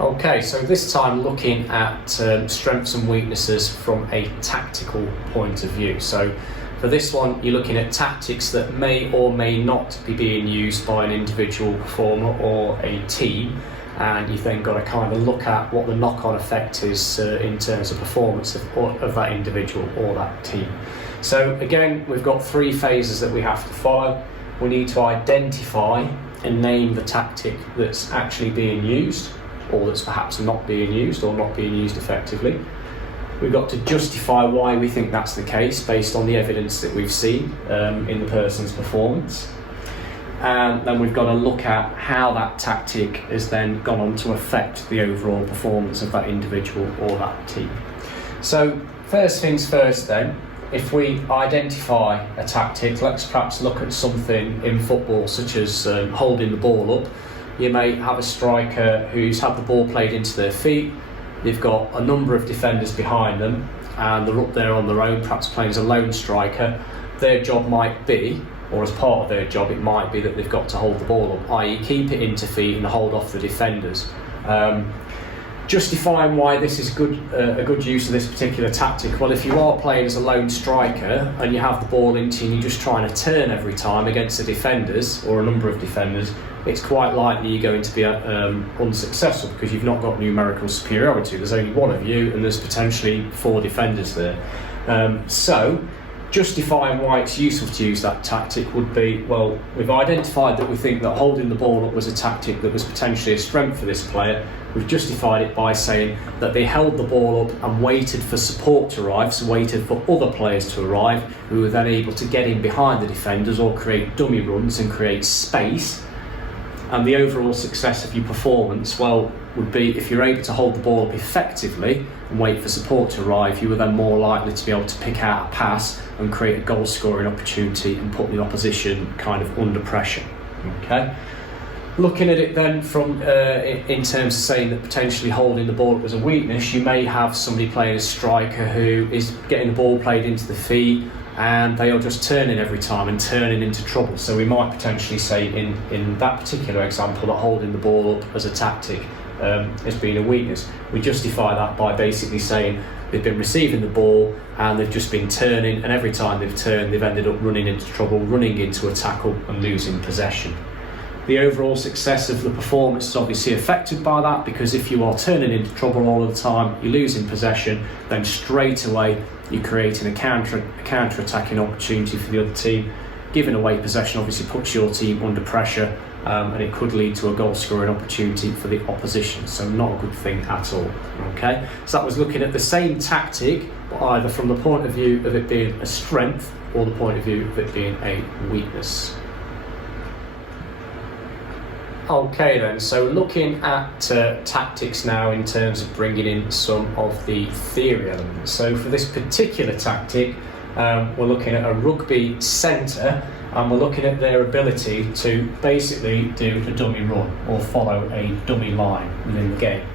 Okay, so this time looking at strengths and weaknesses from a tactical point of view. So for this one, you're looking at tactics that may or may not be being used by an individual performer or a team, and you've then got to kind of look at what the knock-on effect is in terms of performance of that individual or that team. So again, we've got three phases that we have to follow. We need to identify and name the tactic that's actually being used, or that's perhaps not being used or not being used effectively. We've got to justify why we think that's the case based on the evidence that we've seen in the person's performance. And then we've got to look at how that tactic has then gone on to affect the overall performance of that individual or that team. So first things first then, if we identify a tactic, let's perhaps look at something in football such as holding the ball up. You may have a striker who's had the ball played into their feet. You've got a number of defenders behind them and they're up there on their own, perhaps playing as a lone striker. Their job might be, or as part of their job, it might be that they've got to hold the ball up, i.e. keep it into feet and hold off the defenders. Justifying why this is a good use of this particular tactic. Well, if you are playing as a lone striker and you have the ball into you and you're just trying to turn every time against the defenders or a number of defenders, it's quite likely you're going to be unsuccessful because you've not got numerical superiority. There's only one of you and there's potentially 4 defenders there. So justifying why it's useful to use that tactic would be, well, we've identified that we think that holding the ball up was a tactic that was potentially a strength for this player. We've justified it by saying that they held the ball up and waited for support to arrive, so waited for other players to arrive who were then able to get in behind the defenders or create dummy runs and create space. And the overall success of your performance, well, would be if you're able to hold the ball up effectively and wait for support to arrive, you were then more likely to be able to pick out a pass and create a goal scoring opportunity and put the opposition kind of under pressure. Okay. Looking at it then from in terms of saying that potentially holding the ball up was a weakness, you may have somebody playing as striker who is getting the ball played into the feet and they are just turning every time and turning into trouble. So we might potentially say in that particular example that holding the ball up as a tactic has been a weakness. We justify that by basically saying they've been receiving the ball and they've just been turning, and every time they've turned they've ended up running into trouble, running into a tackle and losing possession. The overall success of the performance is obviously affected by that, because if you are turning into trouble all the time, you're losing possession, then straight away you're creating a counter-attacking opportunity for the other team. Giving away possession obviously puts your team under pressure, and it could lead to a goal-scoring opportunity for the opposition, so not a good thing at all. Okay, so that was looking at the same tactic, but either from the point of view of it being a strength or the point of view of it being a weakness. Okay then, so looking at tactics now in terms of bringing in some of the theory elements. So for this particular tactic, we're looking at a rugby centre, and we're looking at their ability to basically do a dummy run or follow a dummy line within the game.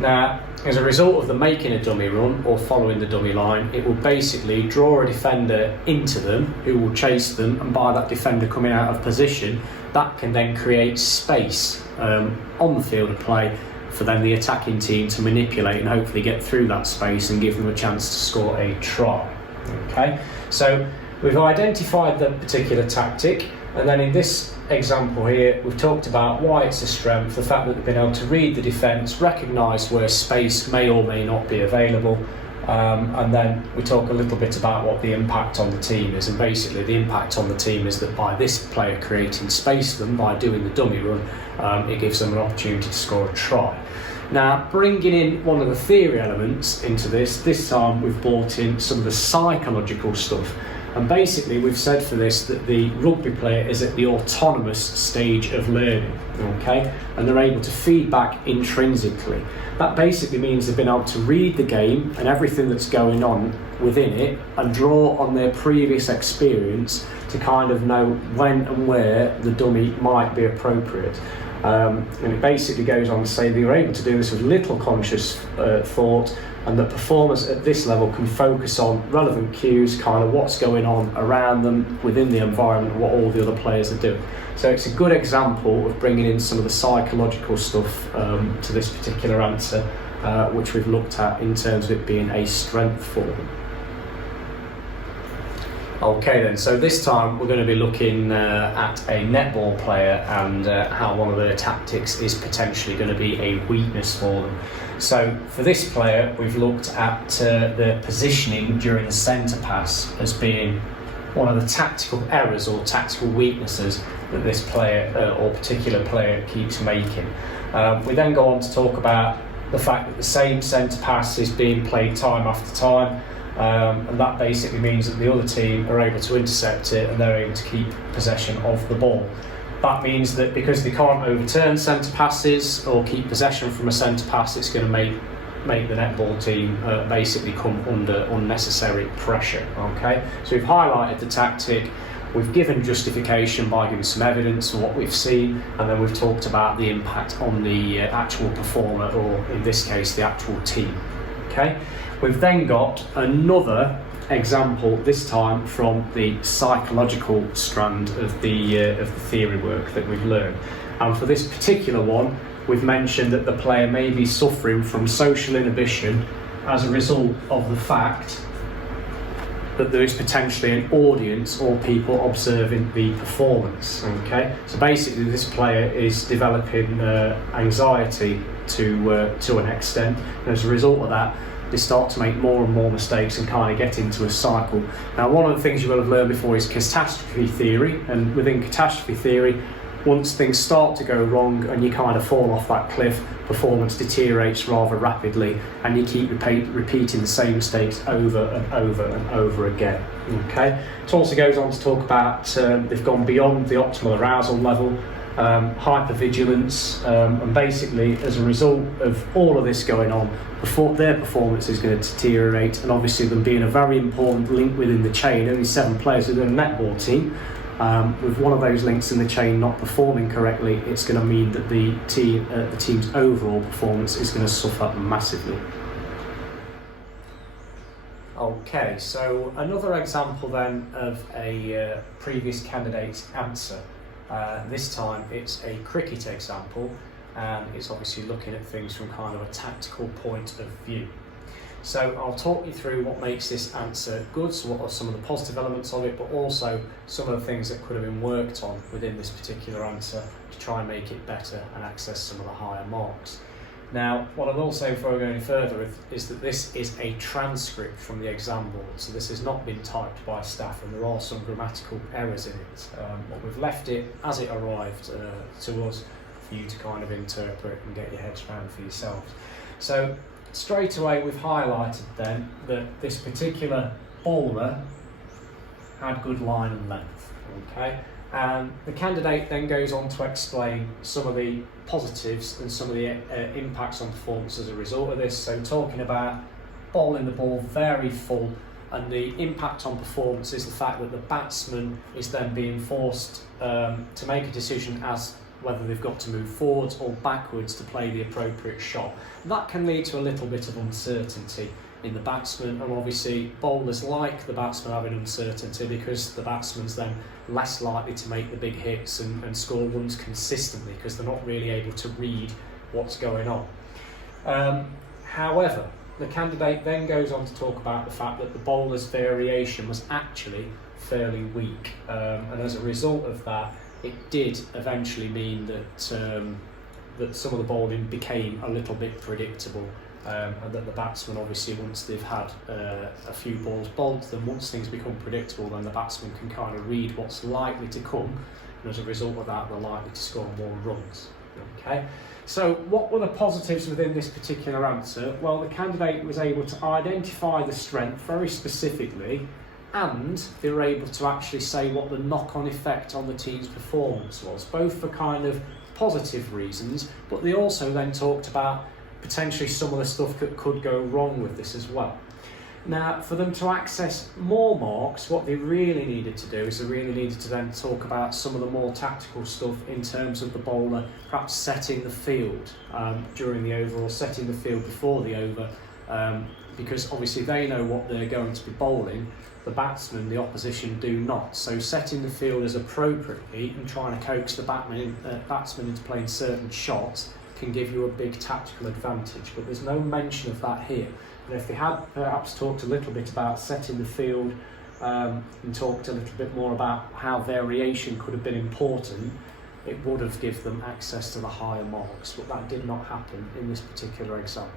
Now, as a result of them making a dummy run or following the dummy line, it will basically draw a defender into them who will chase them, and by that defender coming out of position, that can then create space on the field of play for then the attacking team to manipulate and hopefully get through that space and give them a chance to score a try. Okay, so we've identified the particular tactic, and then in this example here we've talked about why it's a strength, the fact that they've been able to read the defence, recognise where space may or may not be available, and then we talk a little bit about what the impact on the team is. And basically the impact on the team is that by this player creating space for them by doing the dummy run, it gives them an opportunity to score a try. Now, bringing in one of the theory elements into this time we've brought in some of the psychological stuff. And basically we've said for this that the rugby player is at the autonomous stage of learning, okay? And they're able to feed back intrinsically. That basically means they've been able to read the game and everything that's going on within it and draw on their previous experience to kind of know when and where the dummy might be appropriate. And it basically goes on to say that you're able to do this with little conscious thought, and that performers at this level can focus on relevant cues, kind of what's going on around them within the environment, what all the other players are doing. So it's a good example of bringing in some of the psychological stuff to this particular answer, which we've looked at in terms of it being a strength for them. Okay then, so this time we're going to be looking at a netball player and how one of their tactics is potentially going to be a weakness for them. So for this player, we've looked at the positioning during the centre pass as being one of the tactical errors or tactical weaknesses that this player or particular player keeps making. We then go on to talk about the fact that the same centre pass is being played time after time, and that basically means that the other team are able to intercept it and they're able to keep possession of the ball. That means that because they can't overturn centre passes or keep possession from a centre pass, it's going to make the netball team basically come under unnecessary pressure. Okay, so we've highlighted the tactic, we've given justification by giving some evidence for what we've seen, and then we've talked about the impact on the actual performer, or in this case the actual team. Okay, we've then got another example, this time from the psychological strand of the theory work that we've learned. And for this particular one, we've mentioned that the player may be suffering from social inhibition as a result of the fact that there is potentially an audience or people observing the performance. Okay, so basically this player is developing anxiety to an extent, and as a result of that, they start to make more and more mistakes and kind of get into a cycle. Now, one of the things you will have learned before is catastrophe theory, and within catastrophe theory, once things start to go wrong and you kind of fall off that cliff, performance deteriorates rather rapidly, and you keep repeating the same mistakes over and over and over again. Okay. It also goes on to talk about they've gone beyond the optimal arousal level, hypervigilance, and basically as a result of all of this going on, their performance is going to deteriorate, and obviously them being a very important link within the chain, only 7 players within a netball team, with one of those links in the chain not performing correctly, it's going to mean that the team's overall performance is going to suffer massively. Okay, so another example then of a previous candidate's answer. This time it's a cricket example, and it's obviously looking at things from kind of a tactical point of view. So I'll talk you through what makes this answer good, so what are some of the positive elements of it, but also some of the things that could have been worked on within this particular answer to try and make it better and access some of the higher marks. Now, what I will say before I go any further is that this is a transcript from the exam board, so this has not been typed by staff, and there are some grammatical errors in it. But we've left it as it arrived to us for you to kind of interpret and get your heads around for yourselves. So straight away we've highlighted then that this particular bowler had good line and length. Okay. And the candidate then goes on to explain some of the positives and some of the impacts on performance as a result of this. So talking about bowling the ball very full, and the impact on performance is the fact that the batsman is then being forced to make a decision as whether they've got to move forwards or backwards to play the appropriate shot. That can lead to a little bit of uncertainty in the batsman, and obviously bowlers like the batsman having uncertainty because the batsman's then less likely to make the big hits and score runs consistently because they're not really able to read what's going on. However, the candidate then goes on to talk about the fact that the bowler's variation was actually fairly weak, and as a result of that, it did eventually mean that that some of the bowling became a little bit predictable. And that the batsman, obviously, once they've had a few balls bowled to them, once things become predictable, then the batsman can kind of read what's likely to come, and as a result of that, they're likely to score more runs. Okay, so what were the positives within this particular answer? Well, the candidate was able to identify the strength very specifically, and they were able to actually say what the knock-on effect on the team's performance was, both for kind of positive reasons, but they also then talked about potentially some of the stuff that could go wrong with this as well. Now, for them to access more marks, what they really needed to do is they really needed to then talk about some of the more tactical stuff in terms of the bowler perhaps setting the field during the over, or setting the field before the over, because obviously they know what they're going to be bowling. The batsmen, the opposition, do not. So setting the fielders appropriately and trying to coax the batsmen into playing certain shots can give you a big tactical advantage, but there's no mention of that here. And if they had perhaps talked a little bit about setting the field and talked a little bit more about how variation could have been important, it would have given them access to the higher marks, but that did not happen in this particular example.